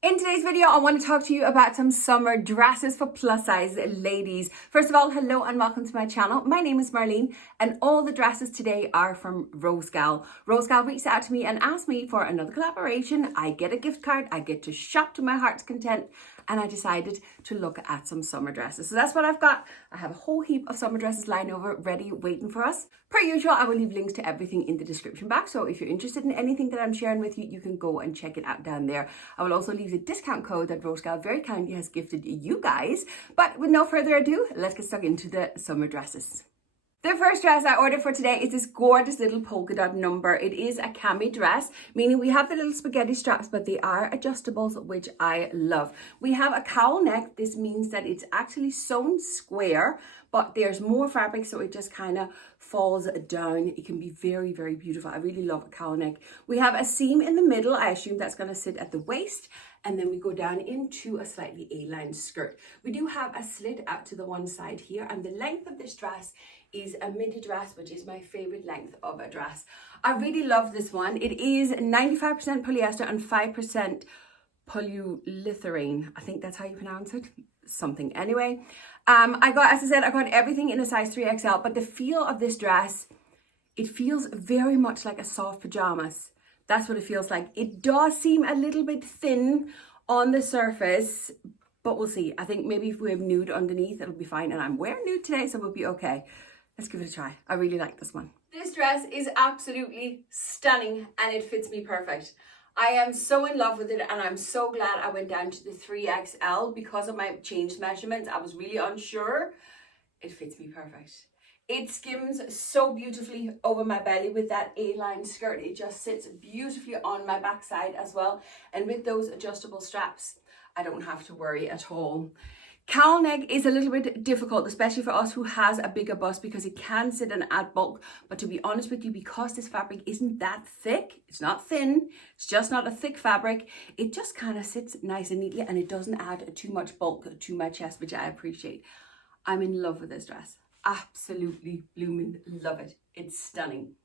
In today's video, I want to talk to you about some summer dresses for plus size ladies. First of all, hello and welcome to my channel. My name is Marlene and all the dresses today are from Rosegal. Rosegal reached out to me and asked me for another collaboration. I get a gift card, I get to shop to my heart's content, and I decided to look at some summer dresses. So that's what I've got. I have a whole heap of summer dresses lying over ready, waiting for us. Per usual, I will leave links to everything in the description box. So if you're interested in anything that I'm sharing with you, you can go and check it out down there. I will also leave the discount code that Rosegal very kindly has gifted you guys. But with no further ado, let's get stuck into the summer dresses. The first dress I ordered for today is this gorgeous little polka dot number. It is a cami dress, meaning we have the little spaghetti straps, but they are adjustables, which I love. We have a cowl neck. This means that it's actually sewn square, but there's more fabric, so it just kind of falls down. It can be very, very beautiful. I really love a cowl neck. We have a seam in the middle. I assume that's going to sit at the waist. And then we go down into a slightly A-line skirt. We do have a slit out to the one side here, and the length of this dress is a midi dress, which is my favorite length of a dress. I really love this one. It is 95% polyester and 5% polyurethane. I think that's how you pronounce it. Something. Anyway, I got everything in a size 3XL, but the feel of this dress, it feels very much like a soft pajamas. That's what it feels like. It does seem a little bit thin on the surface, but we'll see. I think maybe if we have nude underneath, it'll be fine. And I'm wearing nude today, so we'll be okay. Let's give it a try. I really like this one. This dress is absolutely stunning and it fits me perfect. I am so in love with it and I'm so glad I went down to the 3XL because of my changed measurements. I was really unsure. It fits me perfect. It skims so beautifully over my belly with that A-line skirt. It just sits beautifully on my backside as well. And with those adjustable straps, I don't have to worry at all. Cowl neck is a little bit difficult, especially for us who has a bigger bust, because it can sit and add bulk. But to be honest with you, because this fabric isn't that thick, it's not thin, it's just not a thick fabric, it just kind of sits nice and neatly and it doesn't add too much bulk to my chest, which I appreciate. I'm in love with this dress. Absolutely blooming love it. It's stunning.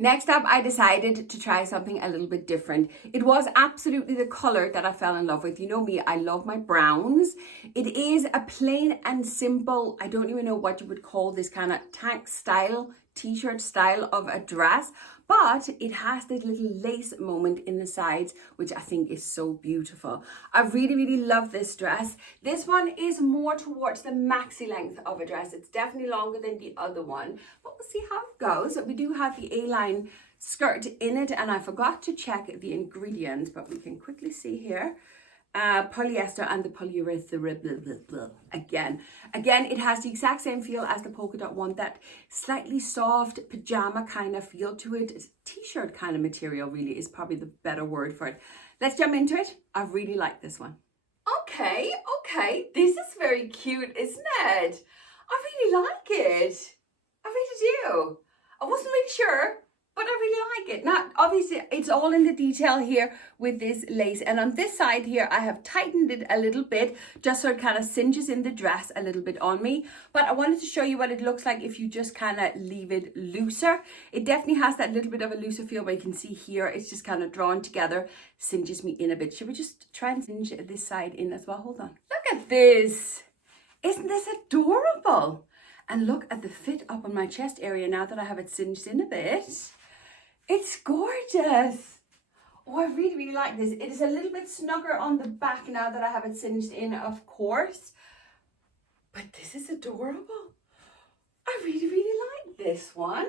Next up, I decided to try something a little bit different. It was absolutely the color that I fell in love with. You know me, I love my browns. It is a plain and simple, I don't even know what you would call this kind of tank style, t-shirt style of a dress, but it has this little lace moment in the sides, which I think is so beautiful. I really, really love this dress. This one is more towards the maxi length of a dress. It's definitely longer than the other one, but we'll see how it goes. We do have the A-line skirt in it, and I forgot to check the ingredients, but we can quickly see here. Polyester and the polyurethane again. It has the exact same feel as the polka dot one, that slightly soft pajama kind of feel to it. It's t-shirt kind of material, really is probably the better word for it. Let's jump into it. I really like this one. Okay, this is very cute, isn't it? I really like it. I really do. I wasn't really sure, but I really like it. Now, obviously, it's all in the detail here with this lace. And on this side here, I have tightened it a little bit, just so it kind of cinches in the dress a little bit on me. But I wanted to show you what it looks like if you just kind of leave it looser. It definitely has that little bit of a looser feel, but you can see here, it's just kind of drawn together, cinches me in a bit. Should we just try and cinch this side in as well? Hold on. Look at this. Isn't this adorable? And look at the fit up on my chest area now that I have it cinched in a bit. It's gorgeous. Oh, I really, really like this. It is a little bit snugger on the back now that I have it cinched in, of course. But this is adorable. I really, really like this one.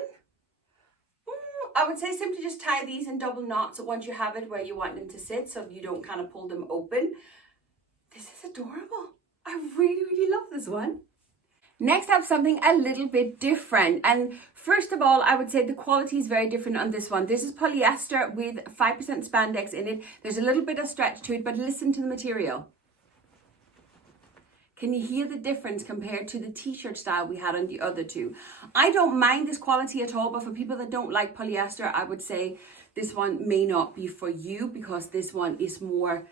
I would say simply just tie these in double knots once you have it where you want them to sit, so you don't kind of pull them open. This is adorable. I really, really love this one. Next up, something a little bit different. And first of all, I would say the quality is very different on this one. This is polyester with 5% spandex in it. There's a little bit of stretch to it, but listen to the material. Can you hear the difference compared to the t-shirt style we had on the other two? I don't mind this quality at all, but for people that don't like polyester, I would say this one may not be for you, because this one is more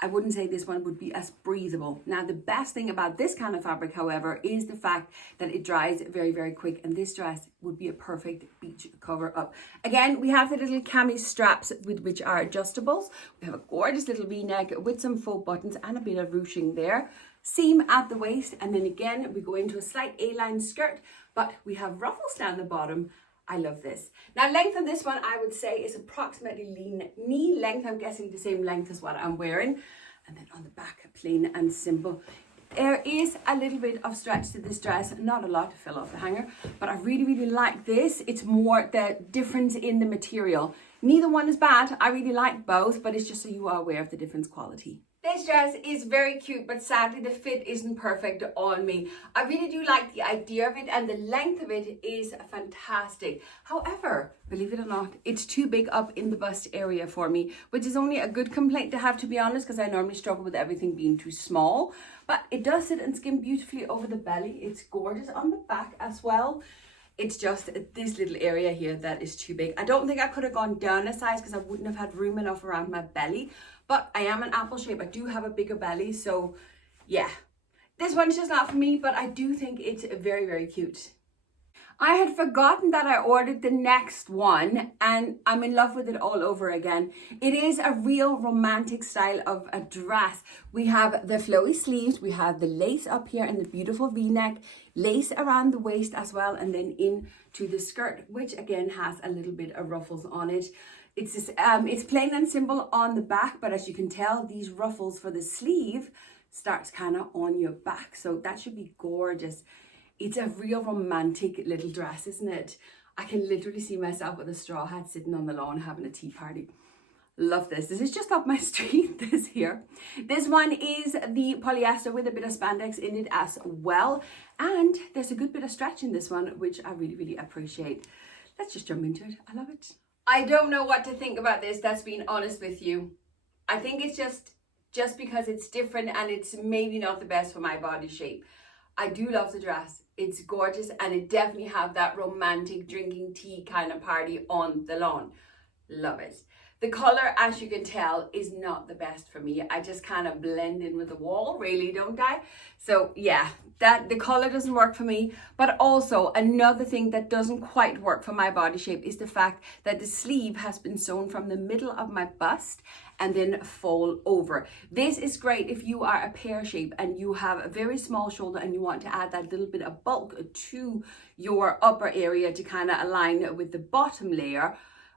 I wouldn't say this one would be as breathable. Now, the best thing about this kind of fabric, however, is the fact that it dries very, very quick. And this dress would be a perfect beach cover up. Again, we have the little cami straps which are adjustables. We have a gorgeous little V-neck with some faux buttons and a bit of ruching there. Seam at the waist. And then again, we go into a slight A-line skirt, but we have ruffles down the bottom. I love this. Now, length on this one, I would say, is approximately knee length. I'm guessing the same length as what I'm wearing. And then on the back, plain and simple. There is a little bit of stretch to this dress, not a lot to fill off the hanger, but I really, really like this. It's more the difference in the material. Neither one is bad. I really like both, but it's just so you are aware of the difference quality. This dress is very cute, but sadly the fit isn't perfect on me. I really do like the idea of it, and the length of it is fantastic. However, believe it or not, it's too big up in the bust area for me, which is only a good complaint to have, to be honest, because I normally struggle with everything being too small. But it does sit and skim beautifully over the belly. It's gorgeous on the back as well. It's just this little area here that is too big. I don't think I could have gone down a size because I wouldn't have had room enough around my belly. But I am an apple shape. I do have a bigger belly. So yeah, this one's just not for me, but I do think it's very, very cute. I had forgotten that I ordered the next one and I'm in love with it all over again. It is a real romantic style of a dress. We have the flowy sleeves, we have the lace up here and the beautiful V-neck, lace around the waist as well, and then into the skirt, which again has a little bit of ruffles on it. It's plain and simple on the back, but as you can tell, these ruffles for the sleeve starts kind of on your back. So that should be gorgeous. It's a real romantic little dress, isn't it? I can literally see myself with a straw hat sitting on the lawn having a tea party. Love this. This is just up my street, this here. This one is the polyester with a bit of spandex in it as well. And there's a good bit of stretch in this one, which I really, really appreciate. Let's just jump into it. I love it. I don't know what to think about this, that's being honest with you. I think it's just because it's different and it's maybe not the best for my body shape. I do love the dress. It's gorgeous and it definitely have that romantic drinking tea kind of party on the lawn. Love it. The color, as you can tell, is not the best for me. I just kind of blend in with the wall, really, don't I? So yeah, the color doesn't work for me. But also another thing that doesn't quite work for my body shape is the fact that the sleeve has been sewn from the middle of my bust and then fall over. This is great if you are a pear shape and you have a very small shoulder and you want to add that little bit of bulk to your upper area to kind of align with the bottom layer,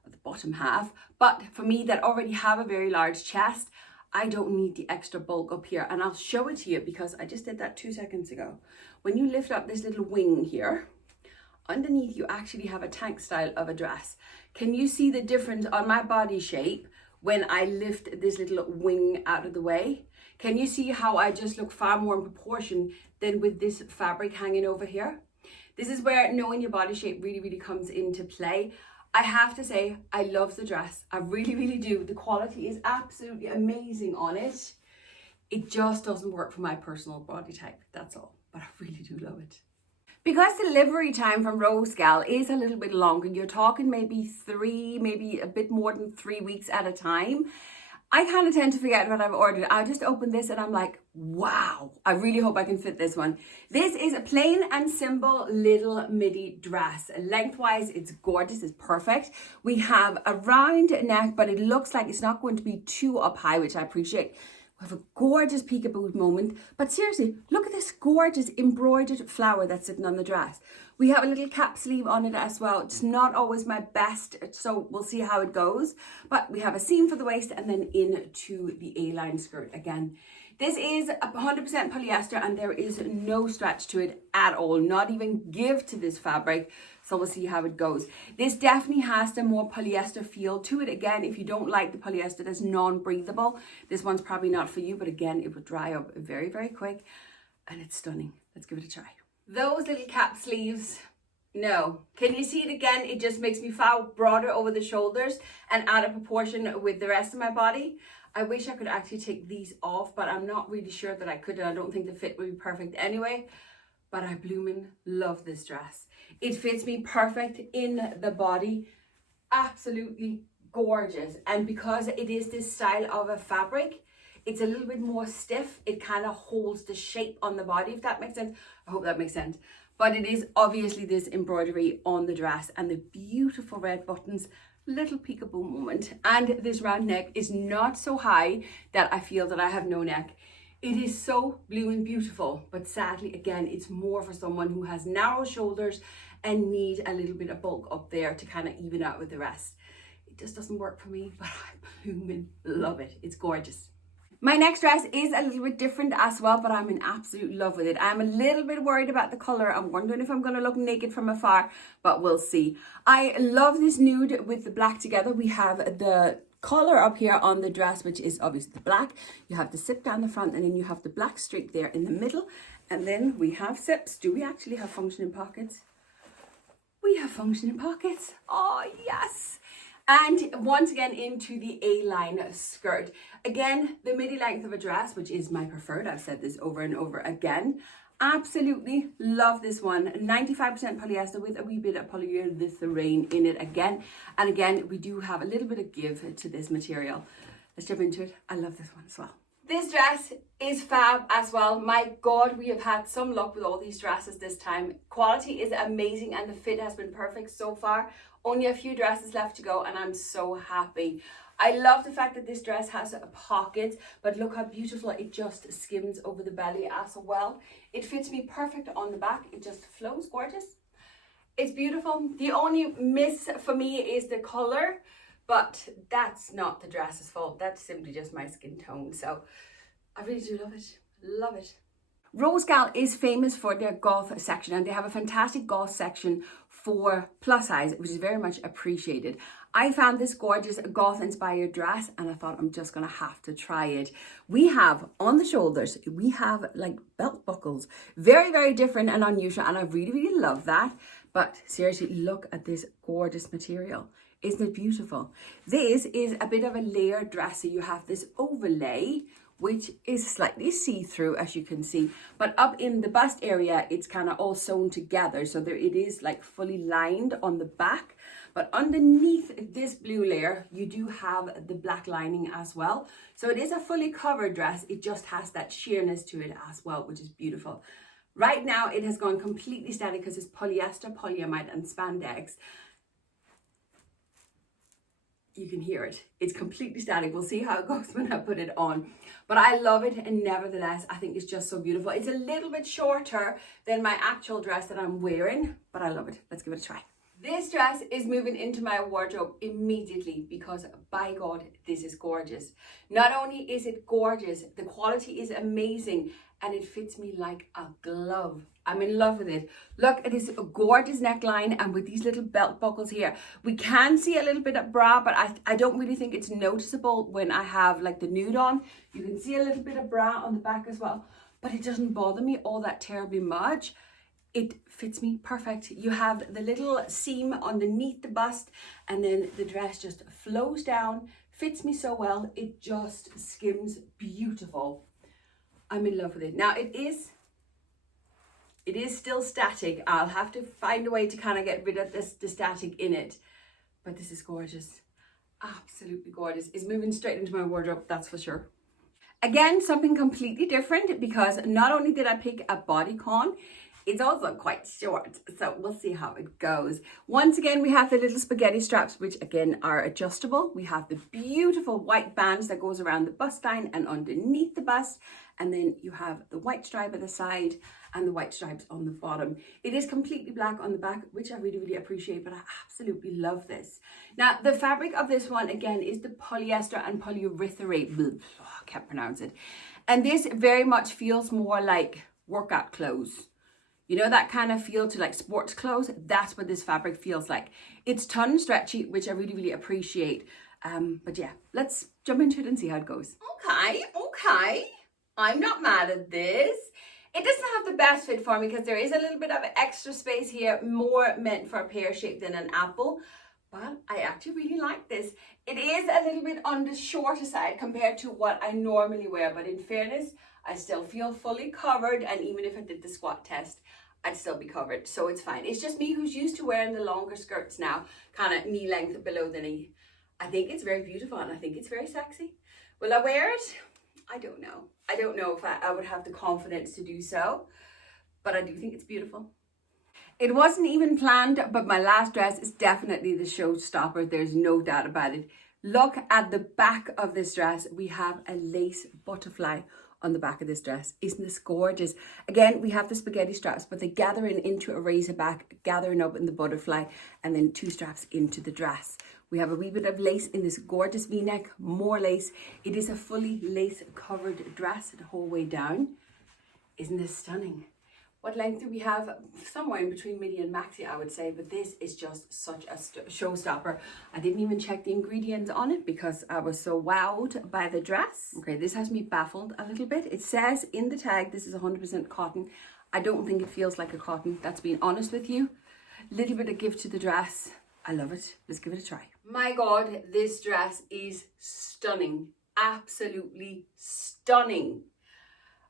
the bottom half. But for me that already have a very large chest, I don't need the extra bulk up here. And I'll show it to you because I just did that 2 seconds ago. When you lift up this little wing here, underneath you actually have a tank style of a dress. Can you see the difference on my body shape when I lift this little wing out of the way? Can you see how I just look far more in proportion than with this fabric hanging over here? This is where knowing your body shape really, really comes into play. I have to say, I love the dress. I really, really do. The quality is absolutely amazing on it. It just doesn't work for my personal body type, that's all. But I really do love it. Because delivery time from Rosegal is a little bit longer, you're talking maybe a bit more than 3 weeks at a time, I kind of tend to forget what I've ordered. I just open this and I'm like, wow, I really hope I can fit this one. This is a plain and simple little midi dress. Lengthwise, it's gorgeous, it's perfect. We have a round neck, but it looks like it's not going to be too up high, which I appreciate. We have a gorgeous peekaboo moment, but seriously, look at this gorgeous embroidered flower that's sitting on the dress. We have a little cap sleeve on it as well. It's not always my best, so we'll see how it goes. But we have a seam for the waist and then into the A-line skirt again. This is 100% polyester and there is no stretch to it at all, not even give to this fabric. So we'll see how it goes. This definitely has the more polyester feel to it. Again, if you don't like the polyester that's non-breathable, this one's probably not for you, but again, it will dry up very, very quick and it's stunning. Let's give it a try. Those little cap sleeves, no. Can you see it again? It just makes me feel broader over the shoulders and out of proportion with the rest of my body. I wish I could actually take these off, but I'm not really sure that I could. I don't think the fit would be perfect anyway, but I bloomin' love this dress. It fits me perfect in the body. Absolutely gorgeous. And because it is this style of a fabric, It's a little bit more stiff. It kind of holds the shape on the body, if that makes sense. I hope that makes sense. But it is obviously this embroidery on the dress and the beautiful red buttons, little peekaboo moment. And this round neck is not so high that I feel that I have no neck. It is so blue and beautiful, but sadly, again, it's more for someone who has narrow shoulders and need a little bit of bulk up there to kind of even out with the rest. It just doesn't work for me, but I blooming love it. It's gorgeous. My next dress is a little bit different as well, but I'm in absolute love with it. I'm a little bit worried about the color. I'm wondering if I'm going to look naked from afar, but we'll see. I love this nude with the black together. We have the collar up here on the dress, which is obviously the black. You have the zip down the front, and then you have the black streak there in the middle. And then we have zips. Do we actually have functioning pockets? We have functioning pockets. Oh, yes. And once again into the A-line skirt. Again, the midi length of a dress, which is my preferred. I've said this over and over again. Absolutely love this one. 95% polyester with a wee bit of polyurethane in it again. And again, we do have a little bit of give to this material. Let's jump into it. I love this one as well. This dress is fab as well. My God, we have had some luck with all these dresses this time. Quality is amazing and the fit has been perfect so far. Only a few dresses left to go and I'm so happy. I love the fact that this dress has a pocket, but look how beautiful it just skims over the belly as well. It fits me perfect on the back. It just flows gorgeous. It's beautiful. The only miss for me is the color, but that's not the dress's fault. That's simply just my skin tone. So I really do love it. Love it. Rosegal is famous for their goth section, and they have a fantastic goth section for plus size, which is very much appreciated. I found this gorgeous goth inspired dress and I thought I'm just gonna have to try it. We have on the shoulders, we have like belt buckles, very, very different and unusual, and I really, really love that. But seriously, look at this gorgeous material. Isn't it beautiful? This is a bit of a layered dress. So you have this overlay, which is slightly see-through, as you can see. But up in the bust area, it's kind of all sewn together. So there it is like fully lined on the back. But underneath this blue layer, you do have the black lining as well. So it is a fully covered dress. It just has that sheerness to it as well, which is beautiful. Right now, it has gone completely static because it's polyester, polyamide, and spandex. You can hear it. It's completely static. We'll see how it goes when I put it on. But I love it, and nevertheless, I think it's just so beautiful. It's a little bit shorter than my actual dress that I'm wearing, but I love it. Let's give it a try. This dress is moving into my wardrobe immediately because, by God, this is gorgeous. Not only is it gorgeous, the quality is amazing, and it fits me like a glove. I'm in love with it. Look at this gorgeous neckline and with these little belt buckles here. We can see a little bit of bra, but I don't really think it's noticeable when I have like the nude on. You can see a little bit of bra on the back as well, but it doesn't bother me all that terribly much. It fits me perfect. You have the little seam underneath the bust, and then the dress just flows down, fits me so well. It just skims beautiful. I'm in love with it. Now it is still static. I'll have to find a way to kind of get rid of the static in it. But this is gorgeous. Absolutely gorgeous. It's moving straight into my wardrobe, that's for sure. Again, something completely different, because not only did I pick a BODYCON, it's also quite short, so we'll see how it goes. Once again, we have the little spaghetti straps, which again are adjustable. We have the beautiful white bands that goes around the bust line and underneath the bust. And then you have the white stripe at the side and the white stripes on the bottom. It is completely black on the back, which I really, really appreciate, but I absolutely love this. Now, the fabric of this one, again, is the polyester and polyurethane. I can't pronounce it. And this very much feels more like workout clothes. You know, that kind of feel to like sports clothes. That's what this fabric feels like. It's ton stretchy, which I really, really appreciate. But yeah, let's jump into it and see how it goes. Okay. I'm not mad at this. It doesn't have the best fit for me because there is a little bit of extra space here, more meant for a pear shape than an apple. But I actually really like this. It is a little bit on the shorter side compared to what I normally wear. But in fairness, I still feel fully covered. And even if I did the squat test, I'd still be covered. So it's fine. It's just me who's used to wearing the longer skirts now, kind of knee length below the knee. I think it's very beautiful and I think it's very sexy. Will I wear it? I don't know. I don't know if I would have the confidence to do so, but I do think it's beautiful. It wasn't even planned, but my last dress is definitely the showstopper. There's no doubt about it. Look at the back of this dress. We have a lace butterfly on the back of this dress. Isn't this gorgeous? Again, we have the spaghetti straps, but they gather into a razor back, gathering up in the butterfly, and then 2 straps into the dress. We have a wee bit of lace in this gorgeous V-neck, more lace. It is a fully lace covered dress the whole way down. Isn't this stunning? What length do we have? Somewhere in between midi and maxi, I would say, but this is just such a showstopper. I didn't even check the ingredients on it because I was so wowed by the dress. Okay, this has me baffled a little bit. It says in the tag, this is 100% cotton. I don't think it feels like a cotton. That's being honest with you. Little bit of give to the dress. I love it. Let's give it a try. My God, this dress is stunning. Absolutely stunning.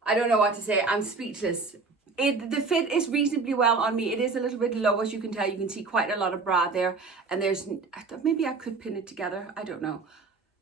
I don't know what to say. I'm speechless. The fit is reasonably well on me. It is a little bit low, as you can tell. You can see quite a lot of bra there. And there's, maybe I could pin it together. I don't know.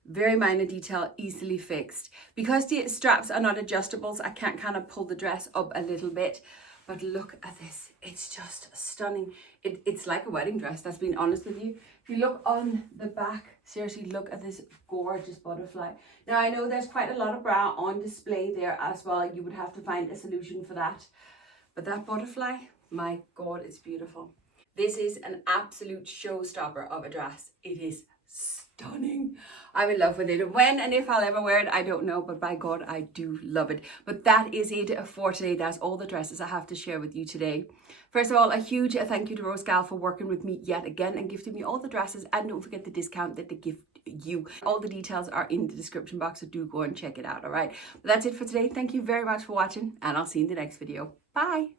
Very minor detail, easily fixed. Because the straps are not adjustables, I can't kind of pull the dress up a little bit. But look at this. It's just stunning. It's like a wedding dress, that's being honest with you. If you look on the back, seriously, look at this gorgeous butterfly. Now, I know there's quite a lot of bra on display there as well. You would have to find a solution for that. But that butterfly, my God, it's beautiful. This is an absolute showstopper of a dress. It is stunning. I'm in love with it. When and if I'll ever wear it, I don't know, but by God, I do love it. But that is it for today. That's all the dresses I have to share with you today. First of all, a huge thank you to Rosegal for working with me yet again and gifting me all the dresses, and don't forget the discount that they gift you. All the details are in the description box, so do go and check it out. All right, but that's it for today. Thank you very much for watching, and I'll see you in the next video. Bye.